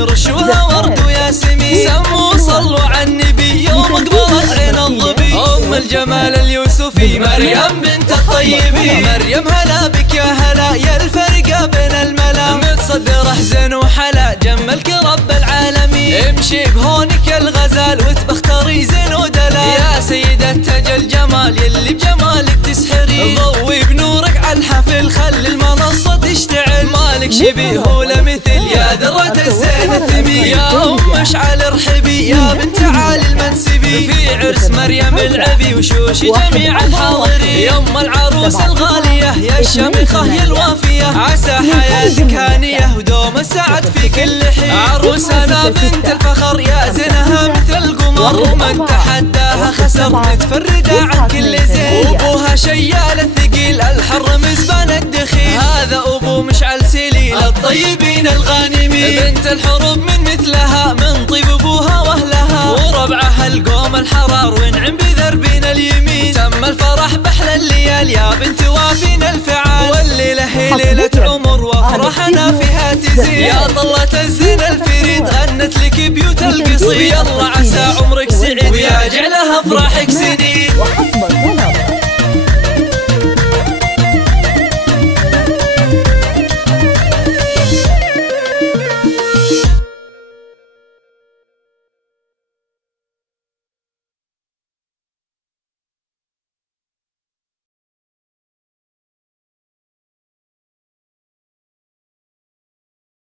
رشوها ورد وياسمين. سموا صلوا على النبي يوم قبضت عين الظبي. ام الجمال اليوسفي مريم بنت الطيبين. مريم هلا بك يا هلا يا الفرقة بين الملا. متصدر احزن وحلا جملك رب العالمين. امشي بهونك الغزال وتبختري زين ودلال. يا سيدة تاج الجمال يلي بجمالك تسحري. ضوي بنورك على الحفل خلي المنصة تشتعل. مالك شبيه ولا مثل يا درة الزين الثمين. يا ام اشعل ارحبي يا بنت عالي المنسبي. في عرس مريم العبي وشوش جميع الحاضرين. يا ام العروس الغالية يا الشمخة يا الوافية. عسى حياتك هانية ودوم السعد في كل حين. عروسنا بنت الفخر يا زينها مثل القمر. ومن تحداها خسر متفردة عن كل زين. ابوها شيال الثقيل الحر مزبان الدخيل. هذا ابو مشعل سليل الطيبين الغانمين. بنت الحروب من مثلها من طيب ابوها واهلها. وربعها القوم الحرار وانعم بذربين اليمين. تم الفرح باحلى الليال يا بنت وافين الفعال. والليله هي ليله عمر وافراحنا فيها تزيد. يا طلة الزين الفريد غنت لك بيوت القصيد. يلا عسى عمرك سعيد ويا جعلها افراحك سديد.